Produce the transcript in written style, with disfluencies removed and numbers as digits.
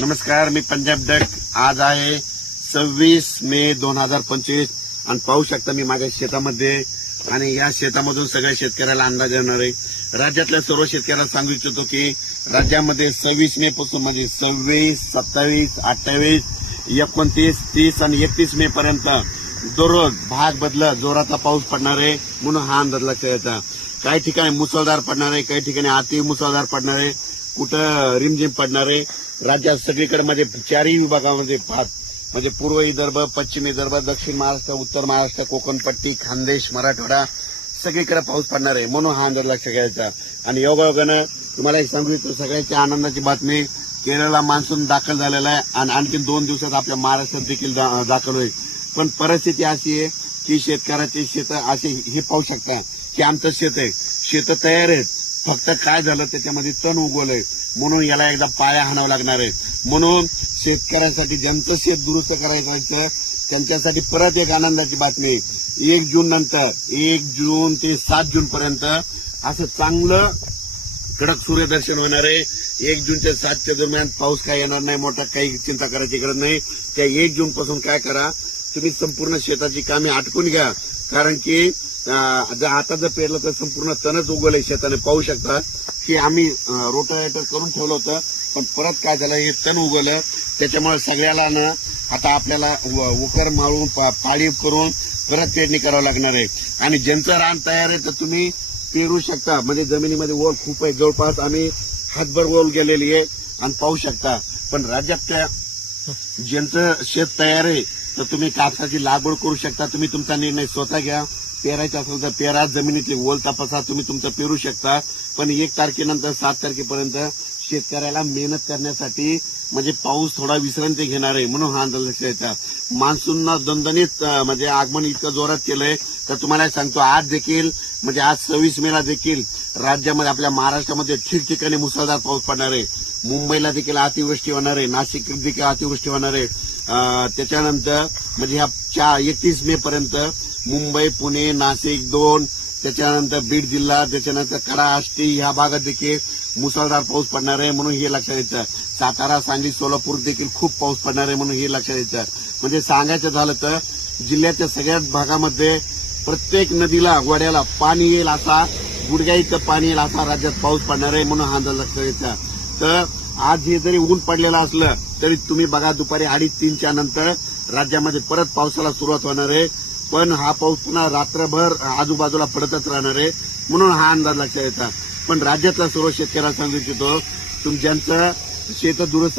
नमस्कार, मी पंजाब डक. आज आहे 26 मे 2025 आणि पाहू शकता मी माझ्या शेतामध्ये आणि या शेतामधून सगळ्या शेतकऱ्याला अंदाज येणार आहे. राज्यातल्या सर्व शेतकऱ्याला सांगू इच्छितो की राज्यामध्ये 26 मे पासून म्हणजे 26, 27, 28, 29, 30 आणि 31 मे पर्यंत दररोज भाग बदलत जोराचा पाऊस पडणार आहे म्हणून हा अंदाज लक्षात येतो. काही ठिकाणी मुसळधार पडणार आहे, काही ठिकाणी अति मुसळधार पडणार आहे, कुठं रिमझिम पडणार आहे. राज्यात सगळीकडे म्हणजे चारही विभागामध्ये म्हणजे पूर्व विदर्भ, पश्चिम विदर्भ, दक्षिण महाराष्ट्र, उत्तर महाराष्ट्र, कोकणपट्टी, खानदेश, मराठवाडा सगळीकडे पाऊस पडणार आहे म्हणून हा अंदाज लक्षात घ्यायचा. आणि योगायोगानं तुम्हाला एक सांगू इच्छितो सगळ्यांच्या आनंदाची बातमी, केरळला मान्सून दाखल झालेला आहे आणि आणखी 2 दिवसात आपल्या महाराष्ट्रात देखील दाखल होईल. पण परिस्थिती अशी आहे की शेतकऱ्याचे शेत असे हे पाहू शकता की आमचं शेत आहे, शेत तयार आहेत, फक्त काय झालं त्याच्यामध्ये तण उगवलंय म्हणून याला एकदा पाया हाणावं लागणार आहे. म्हणून शेतकऱ्यांसाठी ज्यांचं शेत दुरुस्त करायचं त्यांच्यासाठी परत एक आनंदाची बातमी, 1 जून नंतर 1 जून ते 7 जून पर्यंत असं चांगलं कडक सूर्यदर्शन होणार आहे. 1 जून ते 7 दरम्यान पाऊस काय येणार नाही, मोठा काही चिंता करायची गरज नाही. त्या 1 जून पासून काय करा, तुम्ही संपूर्ण शेताची कामे आटकून घ्या, कारण की आता जर पेरलं तर संपूर्ण तणच उगवलंय शेताने. पाहू शकता की आम्ही रोटावेटर करून ठेवलं होतं, पण परत काय झालं, हे तण उगवलं. त्याच्यामुळे सगळ्याला ना आता आपल्याला उकर मारून पाळी करून परत पेरणी करावं लागणार आहे. आणि ज्यांचं रान तयार आहे तर तुम्ही पेरू शकता, म्हणजे जमिनीमध्ये ओल खूप आहे, जवळपास आम्ही हातभर ओल गेलेली आहे आणि पाहू शकता. पण राज्यातल्या ज्यांचं शेत तयार आहे तर तुम्ही कापसाची लागवड करू शकता. तुम्ही तुमचा निर्णय स्वतः घ्या, पेरायचं असेल तर पेरा, जमिनीतली ओल तपासा, तुम्ही तुमचं पेरू शकता. पण 1 तारखेनंतर 7 तारखेपर्यंत शेतकऱ्याला मेहनत करण्यासाठी म्हणजे पाऊस थोडा विश्रांती घेणार आहे म्हणून हा अंदाज लक्षात येतात. मान्सूननं दणदणीत म्हणजे आगमन इतकं जोरात केलंय तर तुम्हाला सांगतो आज देखील म्हणजे आज 26 मेला देखील राज्यामध्ये आपल्या महाराष्ट्रामध्ये ठिकठिकाणी मुसळधार पाऊस पडणार आहे. मुंबईला देखील अतिवृष्टी होणार आहे, नाशिक देखील अतिवृष्टी होणार आहे. त्याच्यानंतर म्हणजे ह्या 31 मे पर्यंत मुंबई, पुणे, नाशिक 2, त्याच्यानंतर बीड जिल्हा, त्याच्यानंतर कडा, आष्टी ह्या भागात देखील मुसळधार पाऊस पडणार आहे म्हणून हे लक्षात येतं. सातारा, सांगली, सोलापूर देखील खूप पाऊस पडणार आहे म्हणून हे लक्षात येतं. म्हणजे सांगायचं झालं तर जिल्ह्याच्या सगळ्याच भागामध्ये प्रत्येक नदीला, वड्याला पाणी येईल असा, गुडघ्या इतकं पाणी येईल असा राज्यात पाऊस पडणार आहे म्हणून हा अंदाज लक्षात येतं. तर आज हे जरी ऊन पडलेलं असलं तरी तुम्ही बघा दुपारी 2:30-3च्या नंतर राज्यामध्ये परत पावसाला सुरुवात होणार आहे. पण हा पाऊस पुन्हा रात्रभर आजूबाजूला पडतच राहणार आहे म्हणून हा अंदाज लक्षात येतात. पण राज्यातल्या सर्व शेतकऱ्यांना सांगू इच्छितो, तुमच्यांचं शेत दुरुस्त